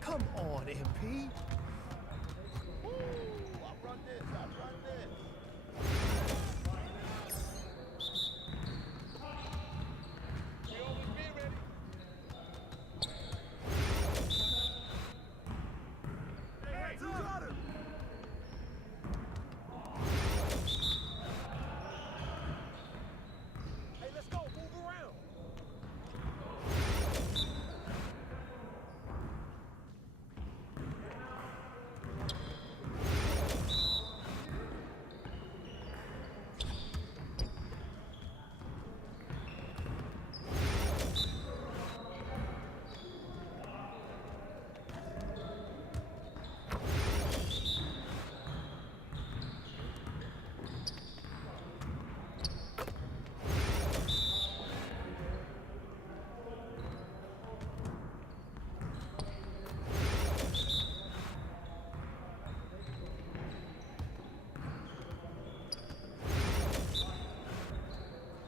Come on, MP. Woo! I run this. We always be ready. Hey, you got him. Hey, let's go. Move around.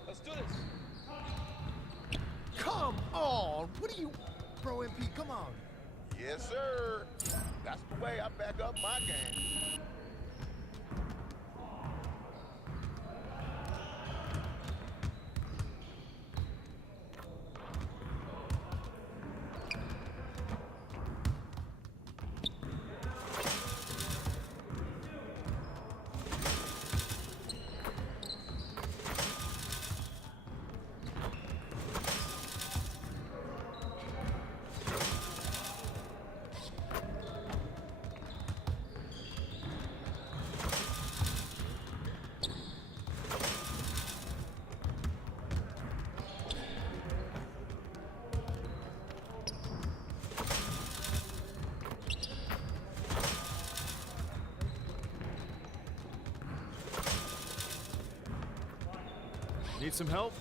Let's do this. Come on. What are you... Bro, MP, come on. Yes, sir. That's the way I back up my game. Need some help?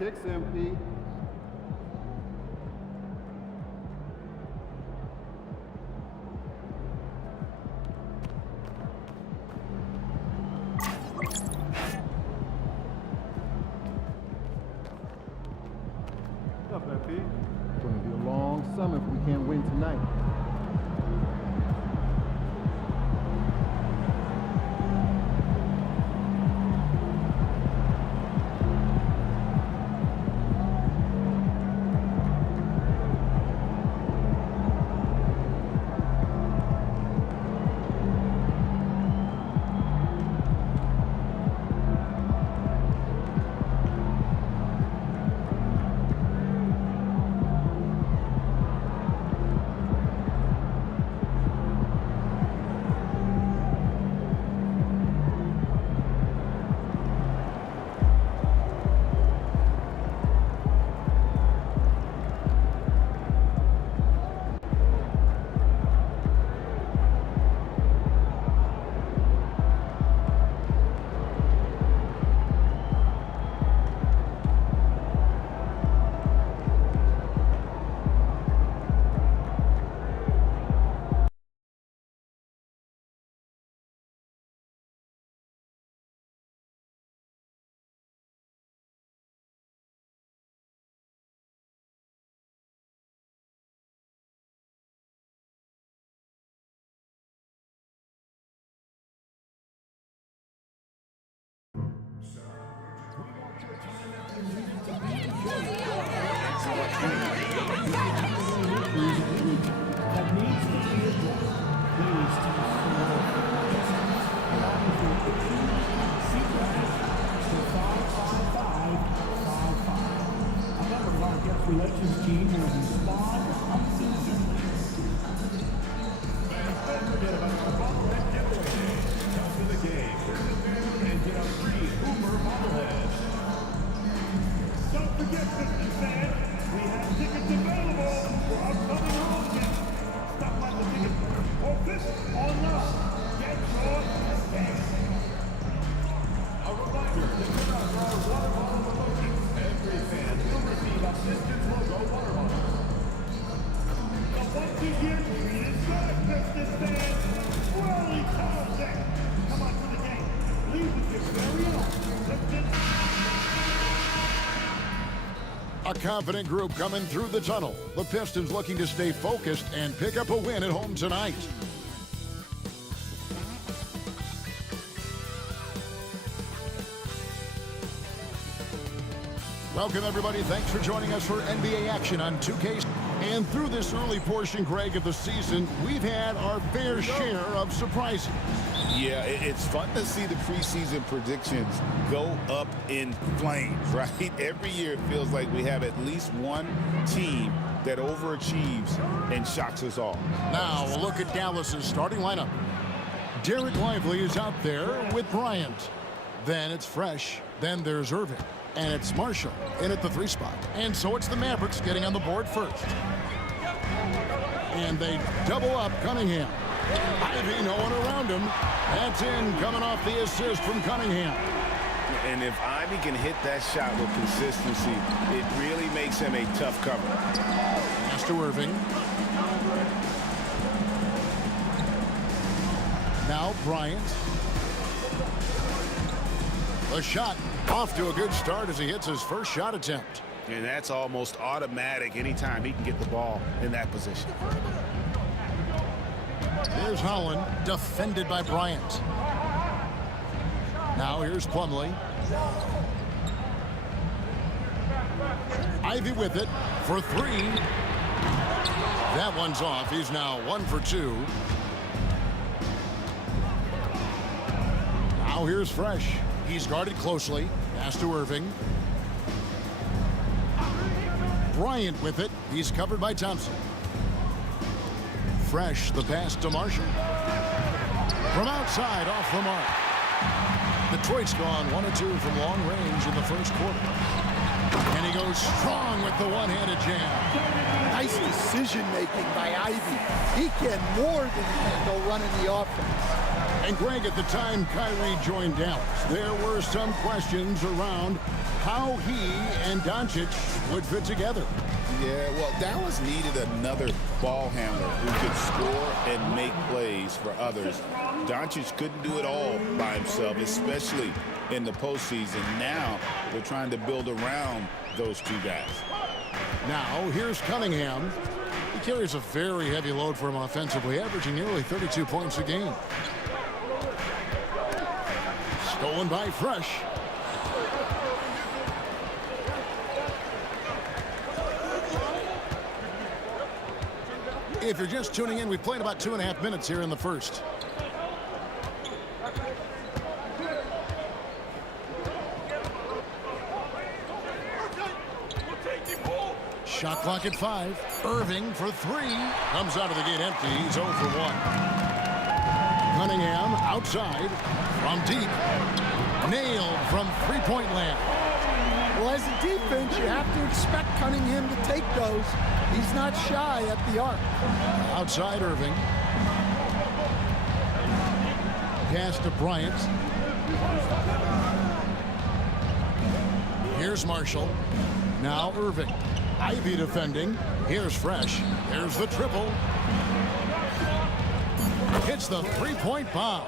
kicks, MP. What's up, MP? It's going to be a long summer if we can't win tonight. Relations team will respond unceasingly. And don't forget about our bobblehead giveaway. Come to the game and get our free Boomer bobblehead. Don't forget, Pistons fans, we have tickets available for upcoming home games. Stop by the ticket or visit online. Get your tickets. A reminder to check out our water bottle promotion. Every fan will receive a Pistons logo water bottle. The once-a-year treat is back, Pistons fans. Rally Contact. Come on to the game. Leave with your very own Pistons. A confident group coming through the tunnel. The Pistons looking to stay focused and pick up a win at home tonight. Welcome, everybody. Thanks for joining us for NBA action on 2K. And through this early portion, Greg, of the season, we've had our fair share of surprises. Yeah, it's fun to see the preseason predictions go up in flames, right? Every year it feels like we have at least one team that overachieves and shocks us all. Now, a look at Dallas's starting lineup. Derek Lively is out there with Bryant. Then it's Fresh. Then there's Irving. And it's Marshall in at the 3 spot. And so it's the Mavericks getting on the board first. And they double up Cunningham. Ivy, no one around him. That's in, coming off the assist from Cunningham. And if Ivy can hit that shot with consistency, it really makes him a tough cover. Pass to Irving. Now Bryant. The shot off to a good start as he hits his first shot attempt. And that's almost automatic anytime he can get the ball in that position. Here's Holland, defended by Bryant. Now here's Plumlee. Ivy with it for 3. That one's off. He's now 1 for 2. Now here's Fresh. He's guarded closely. Pass to Irving. Bryant with it. He's covered by Thompson. Fresh, the pass to Marshall. From outside, off the mark. Detroit's gone 1 of 2 from long range in the first quarter. And he goes strong with the one-handed jam. Nice decision-making by Ivy. He can more than handle running the offense. And Greg, at the time Kyrie joined Dallas, there were some questions around how he and Doncic would fit together. Yeah, well, Dallas needed another ball handler who could score and make plays for others. Doncic couldn't do it all by himself, especially in the postseason. Now they're trying to build around those two guys. Now, here's Cunningham. He carries a very heavy load for him offensively, averaging nearly 32 points a game. Stolen by Fresh. If you're just tuning in, we've played about 2.5 minutes here in the first. Shot clock at 5. Irving for 3. Comes out of the gate empty. He's 0 for 1. Cunningham outside from deep. Nailed from three-point land. Well, as a defense, you have to expect Cunningham to take those. He's not shy at the arc. Outside Irving. Pass to Bryant. Here's Marshall. Now Irving. Ivy defending. Here's Fresh. There's the triple. Hits the three-point bomb.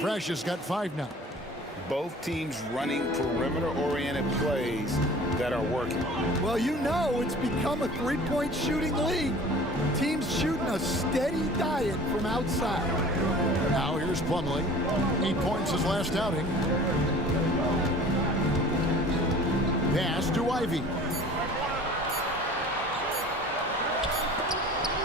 Fresh has got 5 now. Both teams running perimeter-oriented plays that are working. Well, you know it's become a three-point shooting league. Teams shooting a steady diet from outside. Now here's Plumlee. 8 points his last outing. Pass to Ivy.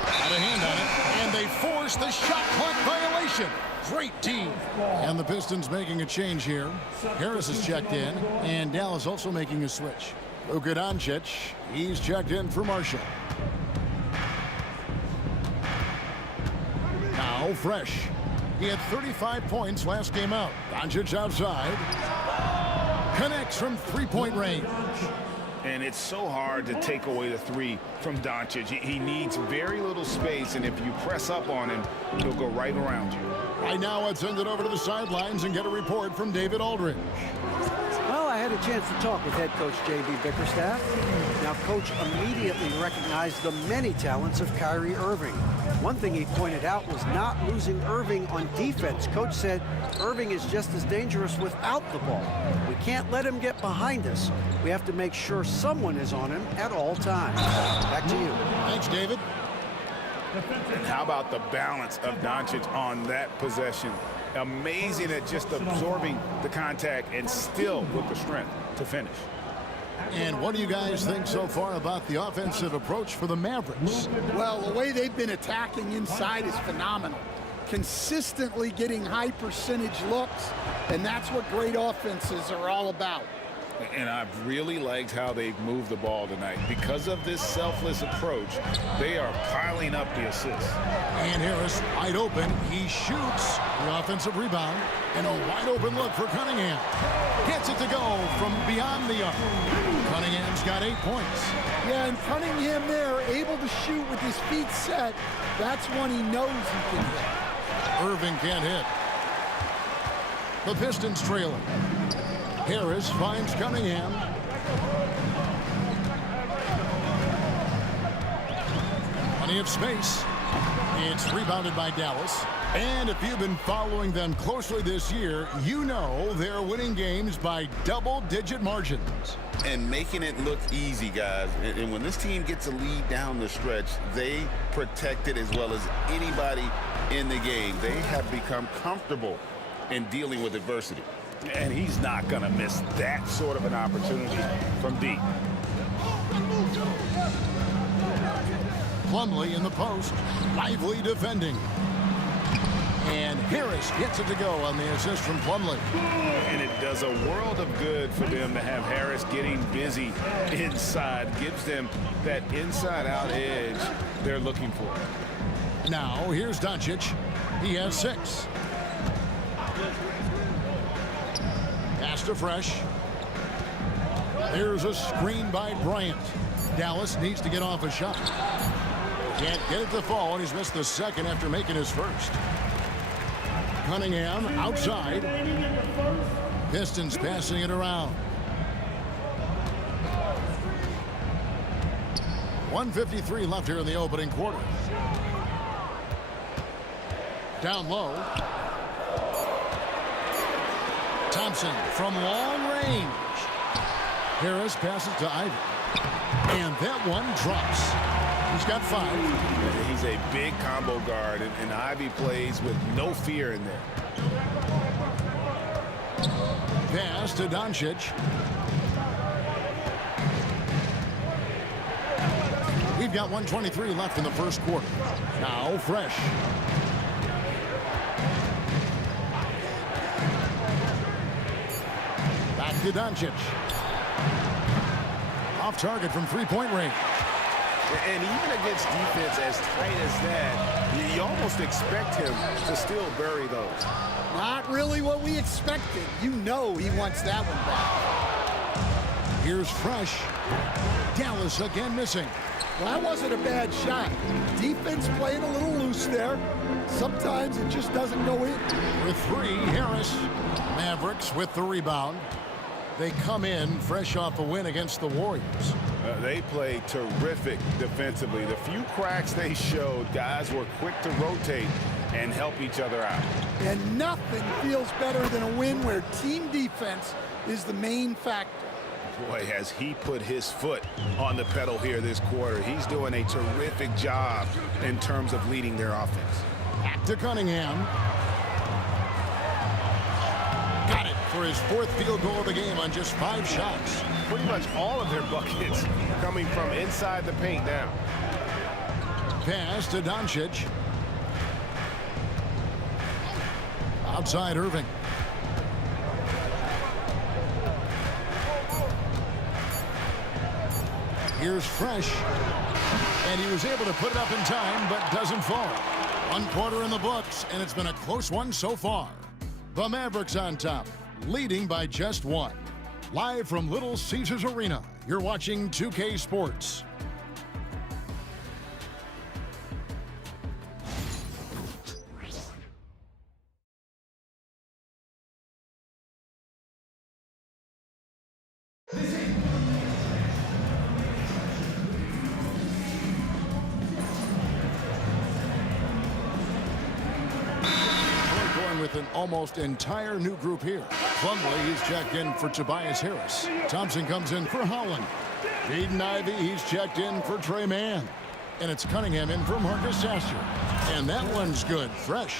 Got a hand on it, and they force the shot clock violation. Great team. And the Pistons making a change here. Harris is checked in, and Dallas also making a switch. Luka Doncic, he's checked in for Marshall. Now Fresh. He had 35 points last game out. Doncic outside. Connects from three-point range. And it's so hard to take away the three from Doncic. He needs very little space, and if you press up on him, he'll go right around you. Right now, let's send it over to the sidelines and get a report from David Aldridge. Well, I had a chance to talk with head coach J.B. Bickerstaff. Now, coach immediately recognized the many talents of Kyrie Irving. One thing he pointed out was not losing Irving on defense. Coach said Irving is just as dangerous without the ball. We can't let him get behind us. We have to make sure someone is on him at all times. Back to you. Thanks, David. And how about the balance of Doncic on that possession? Amazing at just absorbing the contact and still with the strength to finish. And what do you guys think so far about the offensive approach for the Mavericks? Well, the way they've been attacking inside is phenomenal. Consistently getting high percentage looks, and that's what great offenses are all about. And I've really liked how they've moved the ball tonight. Because of this selfless approach, they are piling up the assists. And Harris wide open. He shoots the offensive rebound. And a wide open look for Cunningham. Gets it to go from beyond the arc. Cunningham's got 8 points. Yeah, and Cunningham there, able to shoot with his feet set. That's one he knows he can hit. Irving can't hit. The Pistons trailing. Harris finds Cunningham. Plenty of space. It's rebounded by Dallas. And if you've been following them closely this year, you know they're winning games by double-digit margins. And making it look easy, guys. And when this team gets a lead down the stretch, they protect it as well as anybody in the game. They have become comfortable in dealing with adversity. And he's not going to miss that sort of an opportunity from deep. Plumlee in the post. Lively defending. And Harris gets it to go on the assist from Plumlee. And it does a world of good for them to have Harris getting busy inside. Gives them that inside-out edge they're looking for. Now, here's Doncic. He has 6. Pass to Fresh. There's a screen by Bryant. Dallas needs to get off a shot. Can't get it to fall, and he's missed the second after making his first. Cunningham outside. Pistons passing it around. 1:53 left here in the opening quarter. Down low. Thompson from long range. Harris passes to Ivey. And that one drops. He's got 5. He's a big combo guard, and Ivey plays with no fear in there. Pass to Doncic. We've got 1:23 left in the first quarter. Now Fresh. Back to Doncic. Off target from three-point range. And even against defense as tight as that, you almost expect him to still bury those. Not really what we expected. You know he wants that one back. Here's Fresh. Dallas again missing. Well, that wasn't a bad shot. Defense playing a little loose there. Sometimes it just doesn't go in. With 3, Harris. Mavericks with the rebound. They come in fresh off a win against the Warriors. They played terrific defensively. The few cracks they showed, guys were quick to rotate and help each other out. And nothing feels better than a win where team defense is the main factor. Boy, has he put his foot on the pedal here this quarter. He's doing a terrific job in terms of leading their offense. Back to Cunningham. Got it for his 4th field goal of the game on just 5 shots. Pretty much all of their buckets coming from inside the paint now. Pass to Doncic. Outside Irving. Here's Fresh. And he was able to put it up in time, but doesn't fall. 1 quarter in the books, and it's been a close one so far. The Mavericks on top, leading by just 1. Live from Little Caesars Arena, you're watching 2K Sports. With an almost entire new group here. Plumlee, he's checked in for Tobias Harris. Thompson comes in for Holland. Jaden Ivey, he's checked in for Trey Mann. And it's Cunningham in for Marcus Sasser. And that one's good. Fresh.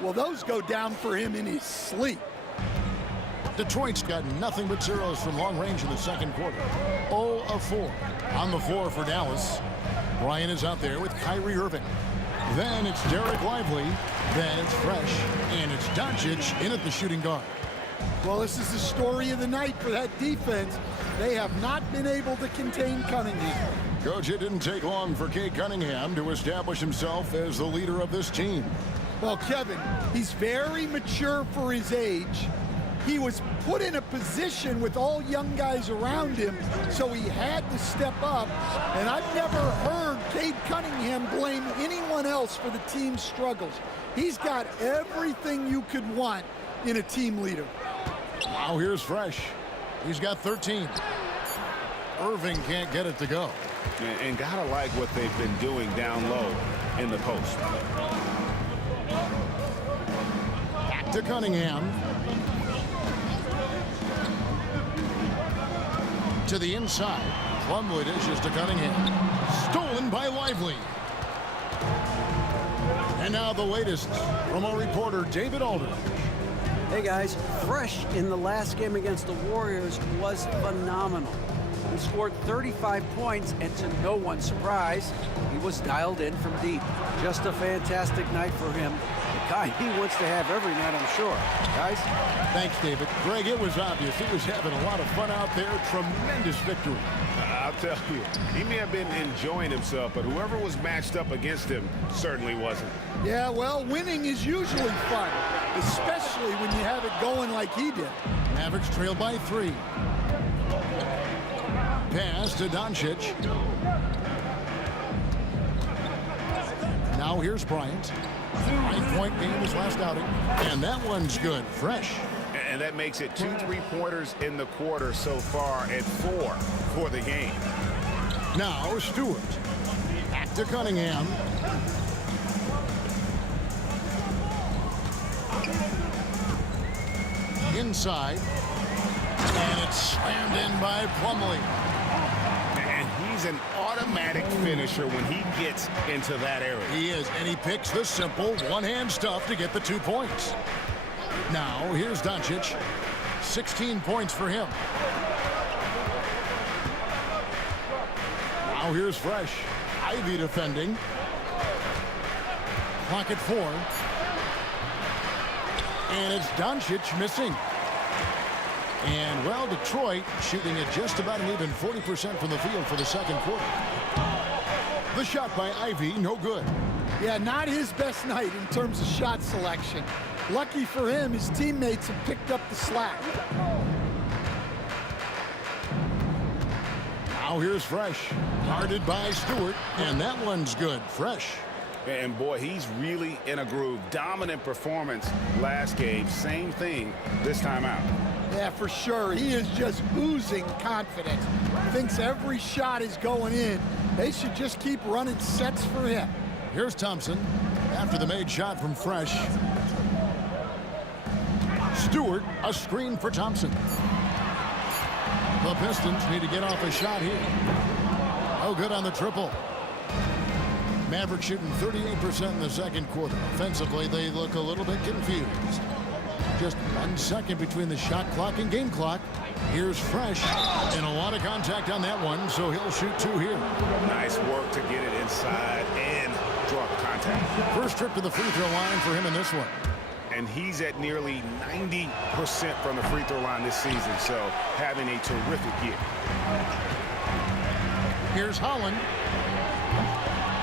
Well, those go down for him in his sleep. Detroit's got nothing but zeros from long range in the second quarter. 0 of 4. On the floor for Dallas. Bryant is out there with Kyrie Irving. Then it's Derek Lively. Then it's Fresh. And it's Doncic in at the shooting guard. Well, this is the story of the night for that defense. They have not been able to contain Cunningham. Coach, it didn't take long for Cade Cunningham to establish himself as the leader of this team. Well, Kevin, he's very mature for his age. He was put in a position with all young guys around him, so he had to step up. And I've never heard Cade Cunningham blame anyone else for the team's struggles. He's got everything you could want in a team leader. Now here's Fresh. He's got 13. Irving can't get it to go. And gotta like what they've been doing down low in the post. Back to Cunningham. To the inside. Plumlee dishes to Cunningham. Stolen by Lively. And now the latest from our reporter, David Aldridge. Hey guys, Fresh in the last game against the Warriors was phenomenal. He scored 35 points, and to no one's surprise, he was dialed in from deep. Just a fantastic night for him. The kind he wants to have every night, I'm sure. Guys? Thanks, David. Greg, it was obvious. He was having a lot of fun out there. Tremendous victory. I'll tell you, he may have been enjoying himself, but whoever was matched up against him certainly wasn't. Yeah, well, winning is usually fun, especially when you have it going like he did. Mavericks trail by 3. Pass to Doncic. Now here's Bryant. 9-point game his last outing. And that one's good. Fresh. And that makes it 2 3-pointers in the quarter so far and 4 for the game. Now Stewart. Back to Cunningham. Inside. And it's slammed in by Plumlee. And he's an automatic finisher when he gets into that area. He is, and he picks the simple one-hand stuff to get the 2 points. Now, here's Doncic. 16 points for him. Now here's Fresh. Ivy defending. Clock at 4. And it's Doncic missing. And, well, Detroit shooting at just about an even 40% from the field for the second quarter. The shot by Ivy, no good. Yeah, not his best night in terms of shot selection. Lucky for him, his teammates have picked up the slack. Now here's Fresh. Guarded by Stewart, and that one's good. Fresh. And, boy, he's really in a groove. Dominant performance last game. Same thing this time out. Yeah, for sure. He is just oozing confidence. Thinks every shot is going in. They should just keep running sets for him. Here's Thompson after the made shot from Fresh. Stewart, a screen for Thompson. The Pistons need to get off a shot here. Oh, good on the triple. Maverick shooting 38% in the second quarter. Offensively, they look a little bit confused. Just 1 second between the shot clock and game clock. Here's Fresh, and a lot of contact on that one, so he'll shoot 2 here. Nice work to get it inside and draw the contact. First trip to the free throw line for him in this one. And he's at nearly 90% from the free throw line this season, so having a terrific year. Here's Holland.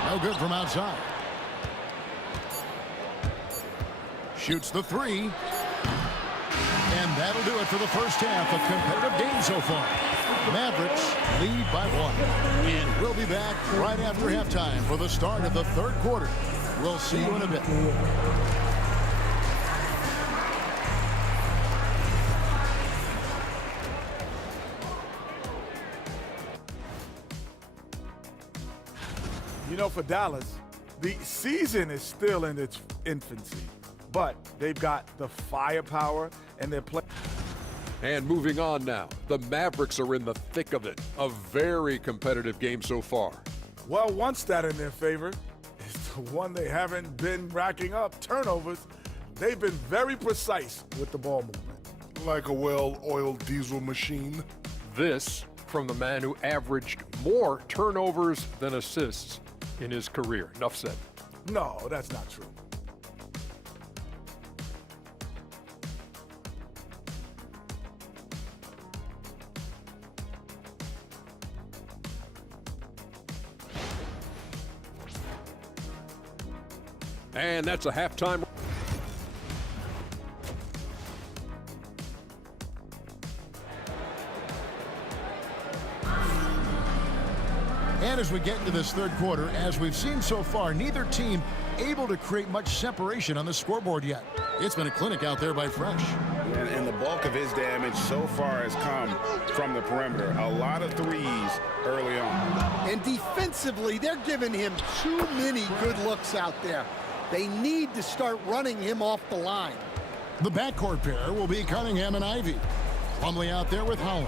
No good from outside. Shoots the 3. And that'll do it for the first half. A competitive game so far. Mavericks lead by 1. And we'll be back right after halftime for the start of the third quarter. We'll see you in a bit. You know, for Dallas, the season is still in its infancy, but they've got the firepower and they're playing. And moving on now, the Mavericks are in the thick of it. A very competitive game so far. Well, one stat in their favor is the one they haven't been racking up, turnovers. They've been very precise with the ball movement. Like a well-oiled diesel machine. This from the man who averaged more turnovers than assists in his career. Enough said. No, that's not true. And that's a halftime. And as we get into this third quarter, as we've seen so far, neither team able to create much separation on the scoreboard yet. It's been a clinic out there by Fresh. And the bulk of his damage so far has come from the perimeter. A lot of threes early on. And defensively, they're giving him too many good looks out there. They need to start running him off the line. The backcourt pair will be Cunningham and Ivy. Plumlee out there with Holland.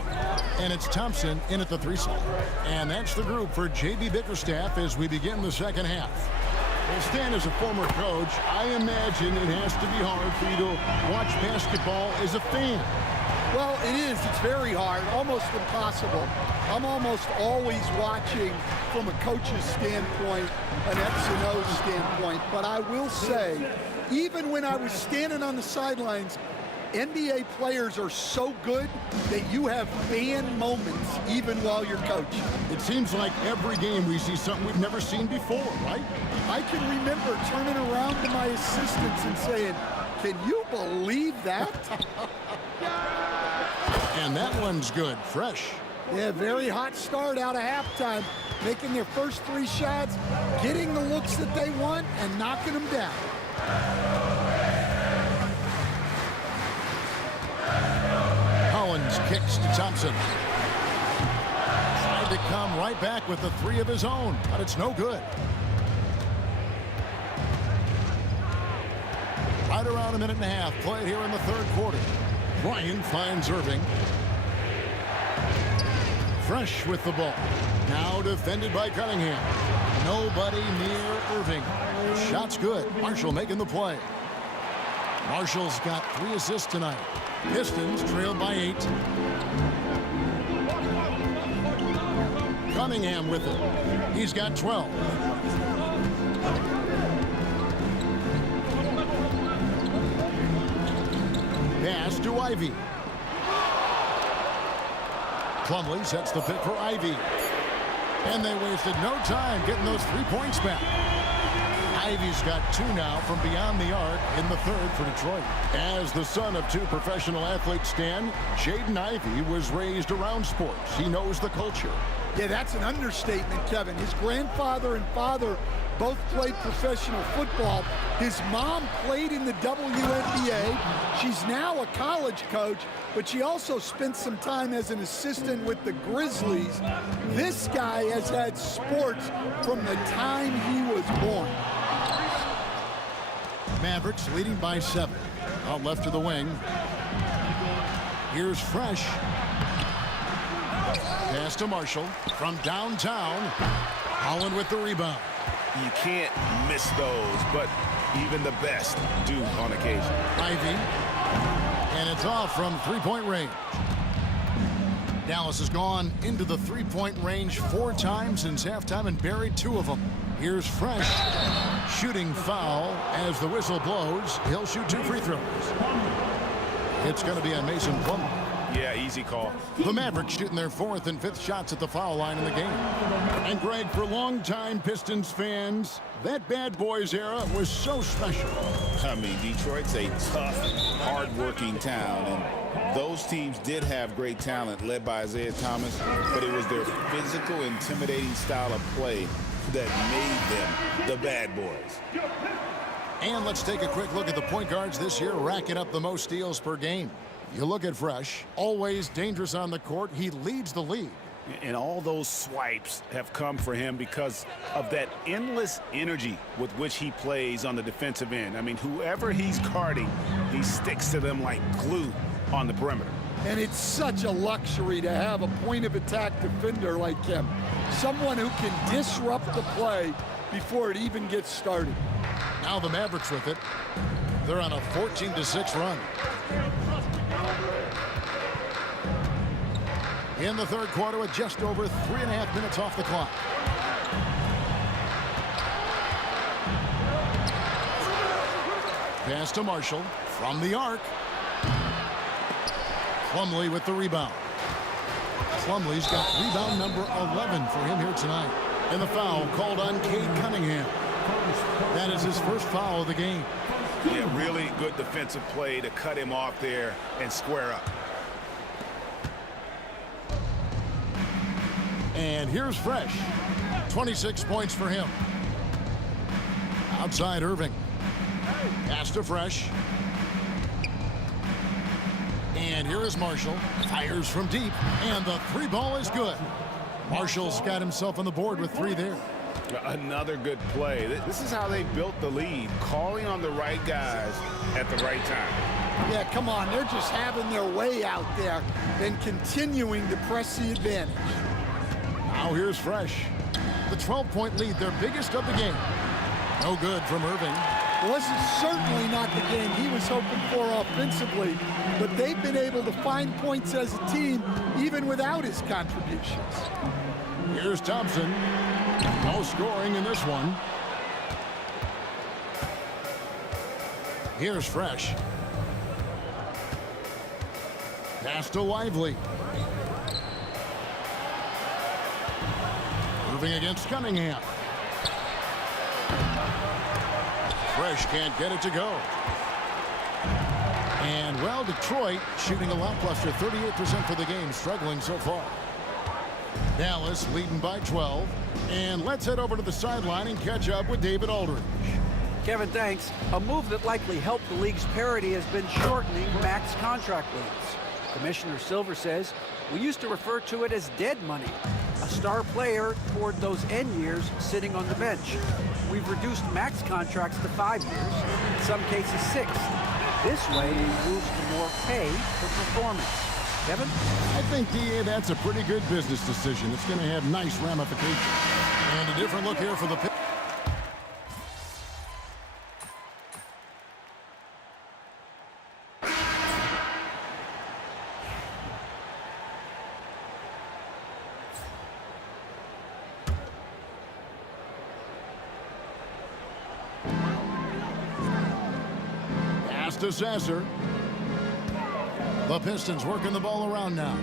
And it's Thompson in at the 3 slot. And that's the group for J.B. Bickerstaff as we begin the second half. Well, Stan, as a former coach, I imagine it has to be hard for you to watch basketball as a fan. Well, it is. It's very hard, almost impossible. I'm almost always watching from a coach's standpoint, an X and O standpoint. But I will say, even when I was standing on the sidelines, NBA players are so good that you have fan moments even while you're coaching. It seems like every game we see something we've never seen before, right? I can remember turning around to my assistants and saying, "Can you believe that?" And that one's good. Fresh. Yeah, very hot start out of halftime, making their first 3 shots, getting the looks that they want, and knocking them down. Collins kicks to Thompson. Tried to come right back with the 3 of his own, but it's no good. Right around a minute and a half played here in the third quarter. Bryant finds Irving. Fresh with the ball. Now defended by Cunningham. Nobody near Irving. Shot's good. Marshall making the play. Marshall's got 3 assists tonight. Pistons trailed by 8. Cunningham with it. He's got 12. Pass to Ivy. Plumlee sets the pick for Ivy. And they wasted no time getting those 3 points back. Ivy's got 2 now from beyond the arc in the third for Detroit. As the son of 2 professional athletes, Stan, Jaden Ivey was raised around sports. He knows the culture. Yeah, that's an understatement, Kevin. His grandfather and father both played professional football. His mom played in the WNBA. She's now a college coach, but she also spent some time as an assistant with the Grizzlies. This guy has had sports from the time he was born. Mavericks leading by 7. Out left to the wing. Here's Fresh. Pass to Marshall from downtown. Holland with the rebound. You can't miss those, but even the best do on occasion. Ivy. And it's off from 3-point range. Dallas has gone into the 3-point range 4 times since halftime and buried 2 of them. Here's Fresh. Shooting foul as the whistle blows. He'll shoot 2 free throws. It's going to be on Mason Plumlee. Yeah, easy call. The Mavericks shooting their 4th and 5th shots at the foul line in the game. And Greg, for longtime Pistons fans, that Bad Boys era was so special. I mean, Detroit's a tough, hard-working town, and those teams did have great talent led by Isaiah Thomas, but it was their physical, intimidating style of play that made them the Bad Boys. And let's take a quick look at the point guards this year, racking up the most steals per game. You look at Fresh, always dangerous on the court. He leads the league. And all those swipes have come for him because of that endless energy with which he plays on the defensive end. I mean, whoever he's guarding, he sticks to them like glue on the perimeter. And it's such a luxury to have a point-of-attack defender like him. Someone who can disrupt the play before it even gets started. Now the Mavericks with it. They're on a 14-6 run. In the third quarter with just over 3.5 minutes off the clock. Pass to Marshall from the arc. Plumlee with the rebound. Plumlee's got rebound number 11 for him here tonight. And the foul called on Cade Cunningham. That is his first foul of the game. Yeah, really good defensive play to cut him off there and square up. And here's Fresh. 26 points for him. Outside Irving. Pass to Fresh. And here is Marshall. Fires from deep. And the 3 ball is good. Marshall's got himself on the board with 3 there. Another good play. This is how they built the lead, calling on the right guys at the right time. Yeah, come on. They're just having their way out there and continuing to press the advantage. Now here's Fresh. The 12-point lead, their biggest of the game. No good from Irving. Well, this is certainly not the game he was hoping for offensively, but they've been able to find points as a team even without his contributions. Here's Thompson. No scoring in this one. Here's Fresh. Pass to Lively. Irving against Cunningham. Fresh can't get it to go. And, well, Detroit shooting a lackluster 38% for the game, struggling so far. Dallas leading by 12. And let's head over to the sideline and catch up with David Aldridge. Kevin, thanks. A move that likely helped the league's parity has been shortening max contract lengths. Commissioner Silver says, we used to refer to it as dead money, a star player toward those end years sitting on the bench. We've reduced max contracts to 5 years, in some cases 6. This way, it moves to more pay for performance. Kevin? I think, DA, that's a pretty good business decision. It's going to have nice ramifications. And a different look here for the pitch. To Sasser. The Pistons working the ball around now.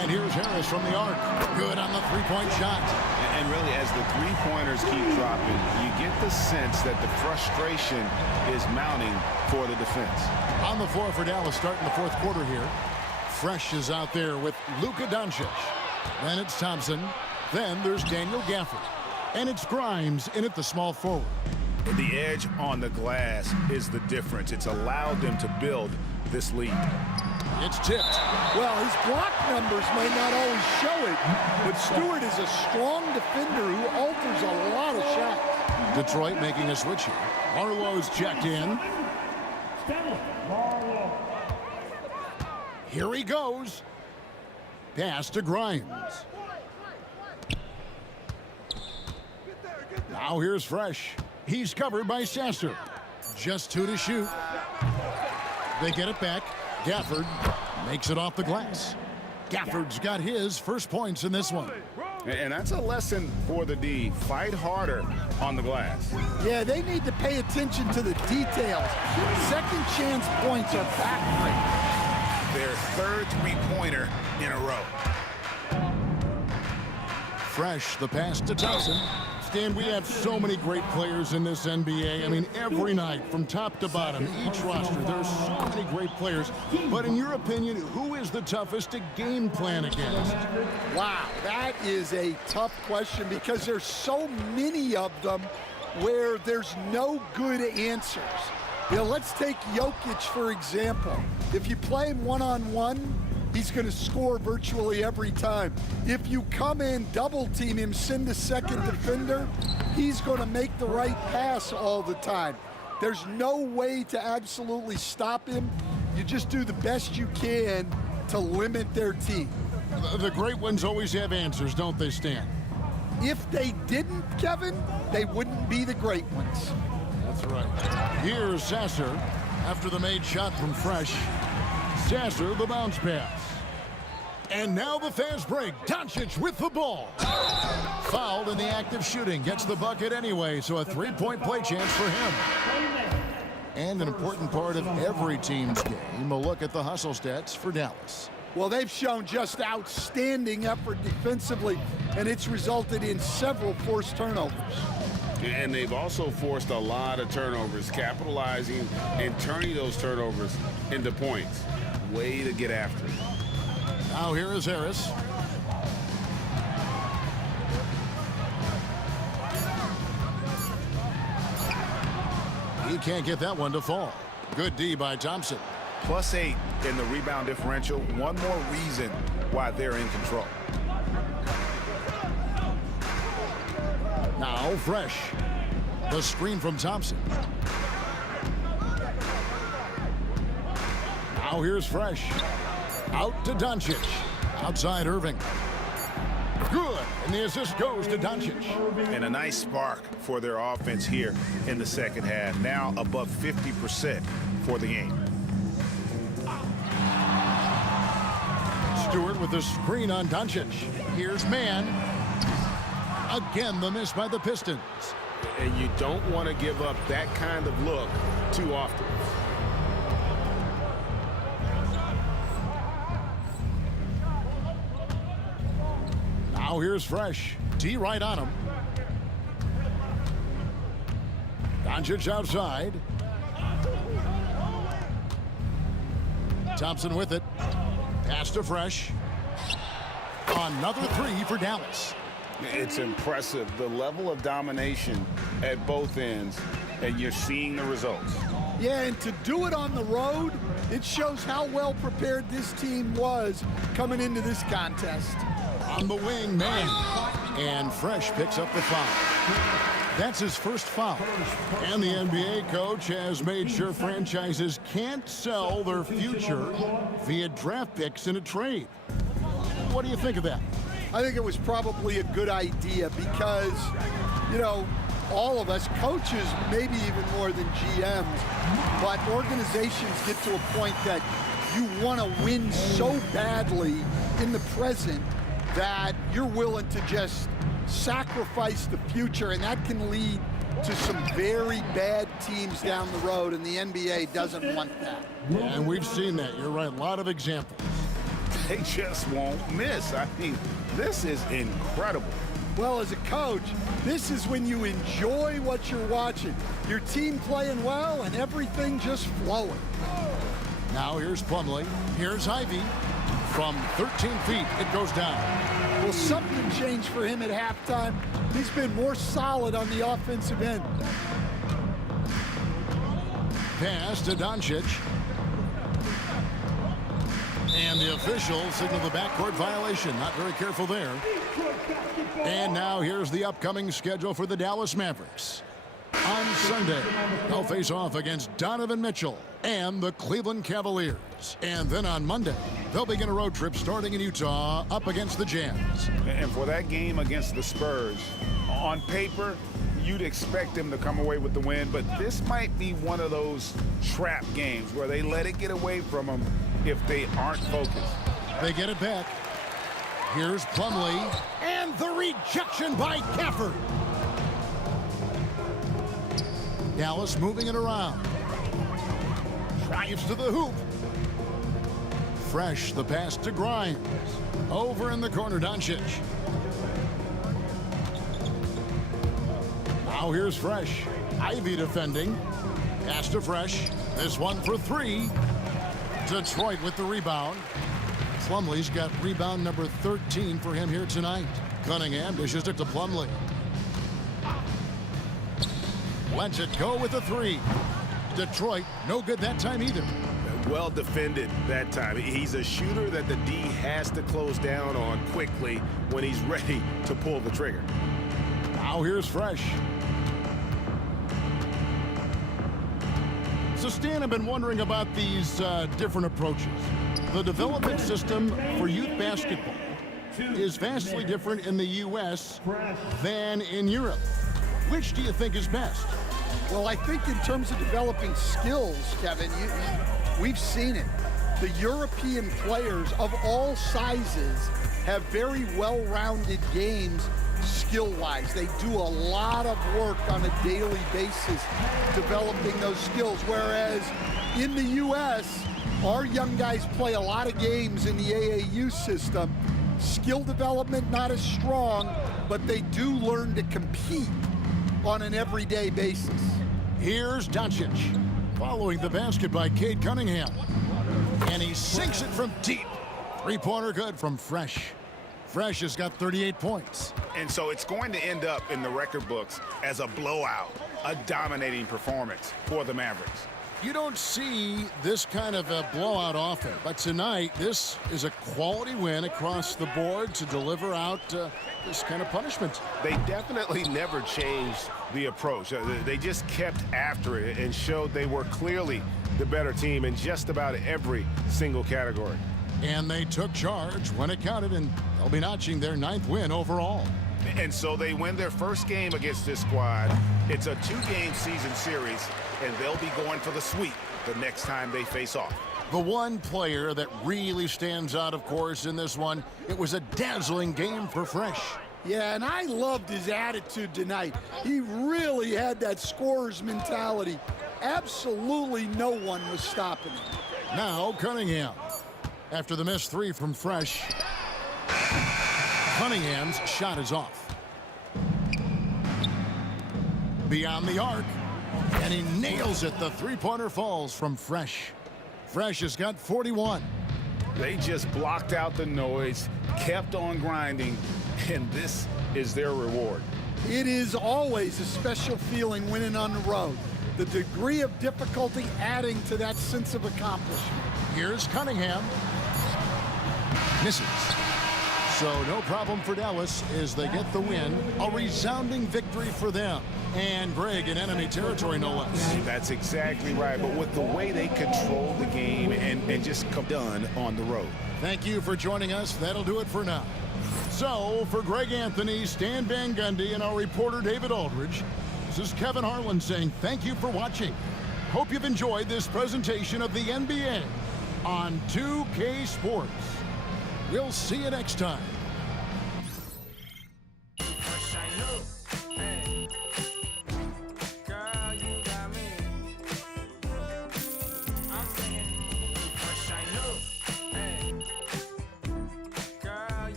And here's Harris from the arc. Good on the three-point shot. And really, as the three-pointers keep dropping, you get the sense that the frustration is mounting for the defense. On the floor for Dallas starting the fourth quarter here. Fresh is out there with Luka Doncic. Then it's Thompson. Then there's Daniel Gafford. And it's Grimes in at the small forward. The edge on the glass is the difference. It's allowed them to build this lead. It's tipped. Well, his block numbers may not always show it, but Stewart is a strong defender who alters a lot of shots. Detroit making a switch here. Arlo's checked in. Here he goes. Pass to Grimes. Now here's Fresh. He's covered by Sasser. Just 2 to shoot. They get it back. Gafford makes it off the glass. Gafford's got his first points in this one. And that's a lesson for the D. Fight harder on the glass. Yeah, they need to pay attention to the details. Second chance points are backbreaking. Their third three-pointer in a row. Fresh, the pass to Thompson. Stan, we have so many great players in this NBA. I mean, every night, from top to bottom, each roster, there's so many great players. But in your opinion, who is the toughest to game plan against? Wow, that is a tough question because there's so many of them where there's no good answers. You know, let's take Jokic, for example. If you play him one-on-one, he's going to score virtually every time. If you come in, double team him, send a second defender, he's going to make the right pass all the time. There's no way to absolutely stop him. You just do the best you can to limit their team. The great ones always have answers, don't they, Stan? If they didn't, Kevin, they wouldn't be the great ones. That's right. Here's Sasser after the made shot from Fresh. Sasser, the bounce pass. And now the fast break. Doncic with the ball. Fouled in the act of shooting. Gets the bucket anyway, so a three-point play chance for him. And an important part of every team's game, a look at the hustle stats for Dallas. Well, they've shown just outstanding effort defensively, and it's resulted in several forced turnovers. And they've also forced a lot of turnovers, capitalizing and turning those turnovers into points. Way to get after it. Now here is Harris. He can't get that one to fall. Good D by Thompson. +8 in the rebound differential. One more reason why they're in control. Now Fresh. The screen from Thompson. Now here's Fresh. Out to Doncic. Outside Irving. Good. And the assist goes to Doncic. And a nice spark for their offense here in the second half. Now above 50% for the game. Stewart with the screen on Doncic. Here's Mann. Again, the miss by the Pistons. And you don't want to give up that kind of look too often. Now here's Fresh. D right on him. Doncic outside. Thompson with it. Pass to Fresh. Another three for Dallas. It's impressive, the level of domination at both ends, and you're seeing the results. Yeah, and to do it on the road, it shows how well prepared this team was coming into this contest. On the wing, man. And Fresh picks up the foul. That's his first foul. And the NBA coach has made sure franchises can't sell their future via draft picks in a trade. What do you think of that? I think it was probably a good idea because, you know, all of us, coaches, maybe even more than GMs, but organizations get to a point that you want to win so badly in the present that you're willing to just sacrifice the future, and that can lead to some very bad teams down the road, and the NBA doesn't want that. And we've seen that. You're right. A lot of examples. They just won't miss. I mean, this is incredible. Well, as a coach, this is when you enjoy what you're watching. Your team playing well and everything just flowing. Now here's Plumlee. Here's Ivey. From 13 feet, it goes down. Well, something changed for him at halftime. He's been more solid on the offensive end. Pass to Doncic. And the officials signal the backcourt violation. Not very careful there. And now here's the upcoming schedule for the Dallas Mavericks. On Sunday, they'll face off against Donovan Mitchell and the Cleveland Cavaliers. And then on Monday, they'll begin a road trip starting in Utah up against the Jazz. And for that game against the Spurs, on paper, you'd expect them to come away with the win, but this might be one of those trap games where they let it get away from them if they aren't focused. They get it back. Here's Plumlee, and the rejection by Gafford. Dallas moving it around. Drives to the hoop. Fresh, the pass to Grimes. Over in the corner, Doncic. Now here's Fresh. Ivey defending. Pass to Fresh. This one for three. Detroit with the rebound. Plumlee's got rebound number 13 for him here tonight. Cunningham dishes it to Plumlee. Lets it go with the three. Detroit, no good that time either. Well defended that time. He's a shooter that the D has to close down on quickly when he's ready to pull the trigger. Now here's Fresh. So Stan, I've been wondering about these different approaches. The development system for youth basketball is vastly different in the U.S. than in Europe. Which do you think is best? Well, I think in terms of developing skills, Kevin, we've seen it. The European players of all sizes have very well-rounded games skill-wise. They do a lot of work on a daily basis developing those skills, whereas in the U.S., our young guys play a lot of games in the AAU system. Skill development not as strong, but they do learn to compete on an everyday basis. Here's Doncic, following the basket by Cade Cunningham. And he sinks it from deep. Three-pointer good from Fresh. Fresh has got 38 points. And so it's going to end up in the record books as a blowout, a dominating performance for the Mavericks. You don't see this kind of a blowout often, but tonight this is a quality win across the board to deliver out this kind of punishment. They definitely never changed the approach. They just kept after it and showed they were clearly the better team in just about every single category. And they took charge when it counted, and they'll be notching their 9th win overall. And so they win their first game against this squad. It's a 2-game season series, and they'll be going for the sweep the next time they face off. The one player that really stands out, of course, in this one, it was a dazzling game for Fresh. Yeah, and I loved his attitude tonight. He really had that scorer's mentality. Absolutely no one was stopping him. Now Cunningham. After the missed three from Fresh, Cunningham's shot is off. Beyond the arc, and he nails it. The three-pointer falls from Fresh. Fresh has got 41. They just blocked out the noise, kept on grinding, and this is their reward. It is always a special feeling winning on the road. The degree of difficulty adding to that sense of accomplishment. Here's Cunningham. Misses. So no problem for Dallas as they get the win. A resounding victory for them. And Greg in enemy territory, no less. That's exactly right. But with the way they control the game and just come done on the road. Thank you for joining us. That'll do it for now. So for Greg Anthony, Stan Van Gundy, and our reporter David Aldridge, this is Kevin Harlan saying thank you for watching. Hope you've enjoyed this presentation of the NBA on 2K Sports. We'll see you next time.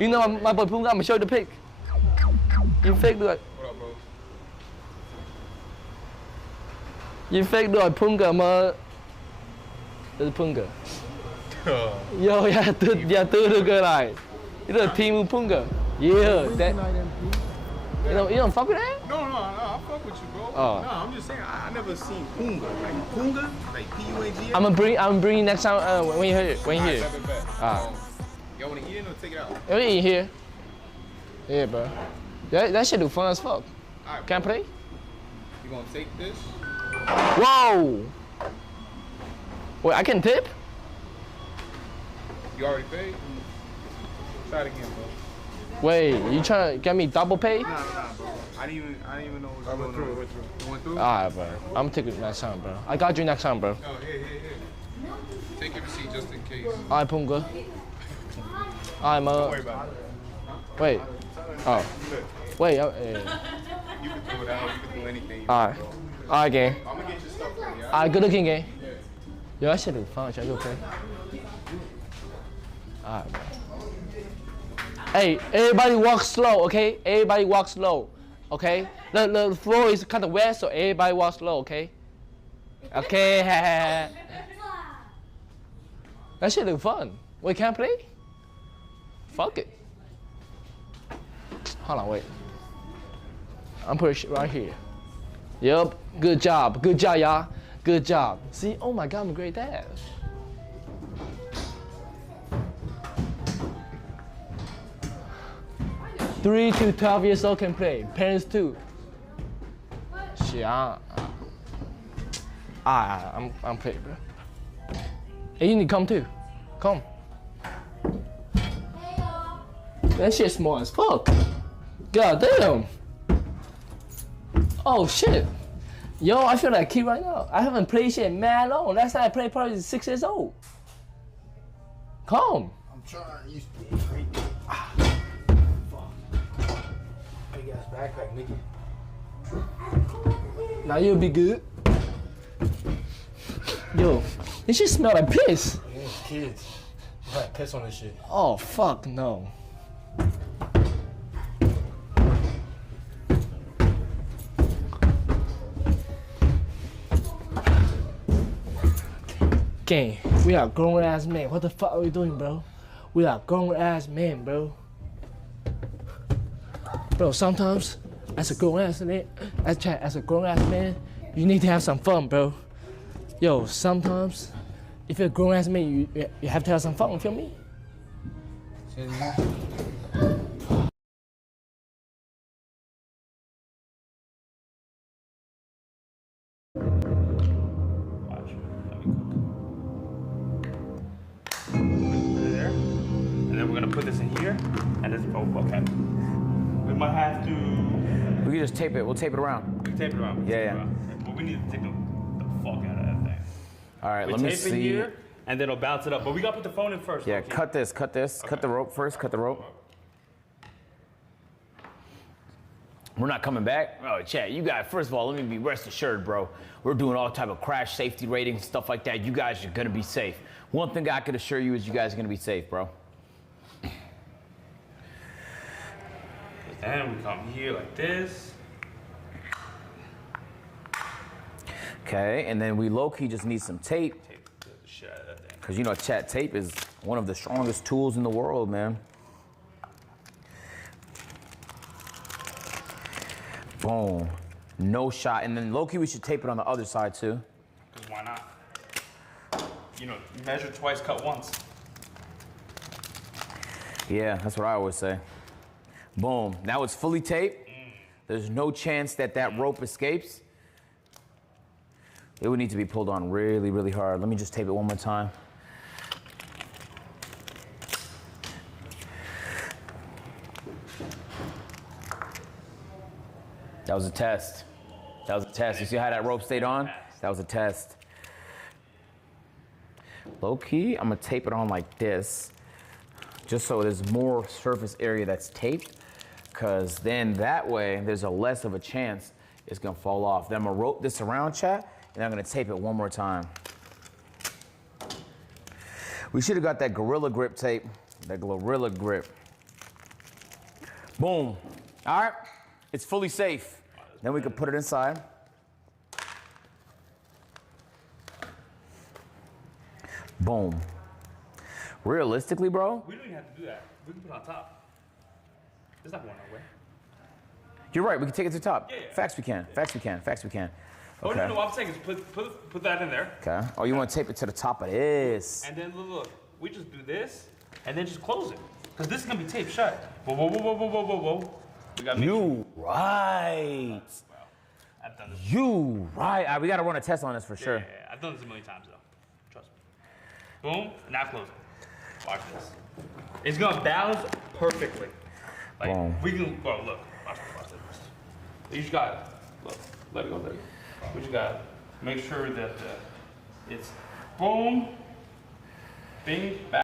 You know my boy Punga, I'm gonna show you the pic. You fake được. What up, bro? You fake được Punga mà. This is Punga. Yo, yeah, tư được cái này. This is team Punga. Yeah, that. You don't fuck with that? No, I fuck with you, bro. Oh. No, I'm just saying, I never seen Punga. Like Punga? Like P-U-N-G-A? I'm bring you next time when you here. Y'all wanna eat it or take it out? We eat here. Yeah, bro. That shit do fun as fuck. Right, Can I play? You gonna take this? Whoa! Wait, I can tip? You already paid? Try it again, bro. Wait, you trying to get me double pay? Nah, bro. I didn't even know what was going on. You went through? Alright, bro. I'm taking it next time, bro. I got you next time, bro. Oh, here. Take your receipt just in case. Alright, Punga. Alright, Don't worry about it. Wait. Oh. Wait. You can throw it out. You can do anything. Alright. Alright, gang. I'm gonna get your stuff for you. Alright, good looking, gang. Yo, that shit is fun. Should I go play? Alright, bro. Hey, everybody walk slow, okay? Everybody walk slow, okay? The floor is kind of wet, so everybody walk slow, okay? Okay. That shit look fun. We can't play? Fuck it. Hold on, wait. I'm putting shit right here. Yup. Good job, y'all. Good job. See? Oh my God, I'm a great dad. Three to 12 years old can play. Parents too. Shit, I'm playing, bro. Hey, you need to come too. Come. That shit small as fuck. God damn. Oh shit. Yo, I feel like a kid right now. I haven't played shit mad long. Last time I played probably 6 years old. Come. I'm trying. You big ass backpack, nigga. Now you'll be good. Yo, this shit smell like piss. Yeah, kids. You might piss on this shit. Oh fuck no. Gang, we are grown ass men. What the fuck are we doing, bro? We are grown ass men, bro. Bro, sometimes as a grown ass man, as a grown ass man, you need to have some fun, bro. Yo, sometimes if you're a grown ass man, you have to have some fun. You feel me? put this in here, and this. Oh, okay. We might have to. We can just tape it. We'll tape it around. We can tape it around. Yeah. But we need to take the fuck out of that thing. All right, let me see. Tape it here, and then it'll bounce it up. But we gotta put the phone in first. Yeah, okay? cut this. Okay. Cut the rope first. Cut the rope. We're not coming back. Oh, Chad, you guys, first of all, let me be rest assured, bro. We're doing all type of crash safety ratings, stuff like that. You guys are gonna be safe. One thing I can assure you is you guys are gonna be safe, bro. Then we come here like this. Okay, and then we low-key just need some tape. Tape the shit out of that thing. Because, you know, Chat, tape is one of the strongest tools in the world, man. Boom. No shot. And then low-key, we should tape it on the other side, too. Because why not? You know, measure twice, cut once. Yeah, that's what I always say. Boom. Now it's fully taped. There's no chance that that rope escapes. It would need to be pulled on really, really hard. Let me just tape it one more time. That was a test. That was a test. You see how that rope stayed on? That was a test. Low key, I'm gonna tape it on like this, just so there's more surface area that's taped, because then that way there's a less of a chance it's gonna fall off. Then I'm gonna rope this around, chat, and I'm gonna tape it one more time. We should have got that Gorilla Grip tape, that Gorilla Grip. Boom. All right, it's fully safe. Then we can put it inside. Boom. Realistically, bro? We don't even have to do that. We can put it on top. It's not going nowhere. You're right, we can take it to the top. Yeah. Facts we can, facts we can, facts we can. Okay. Oh, no, what I'm saying is put that in there. Okay. Oh, you want to tape it to the top of this. And then look, we just do this, and then just close it. Because this is going to be taped shut. Whoa, whoa, whoa, whoa, whoa, whoa, whoa. We gotta make you sure. Right. Wow. I've done this. You right. We got to run a test on this for sure. Yeah. I've done this a million times, though. Trust me. Boom. Now close it. Watch this. It's going to balance perfectly. Like, boom. We can, well, look. Watch this. You just got to, look, let it go, let it go. We just got to make sure that it's boom, bing, back.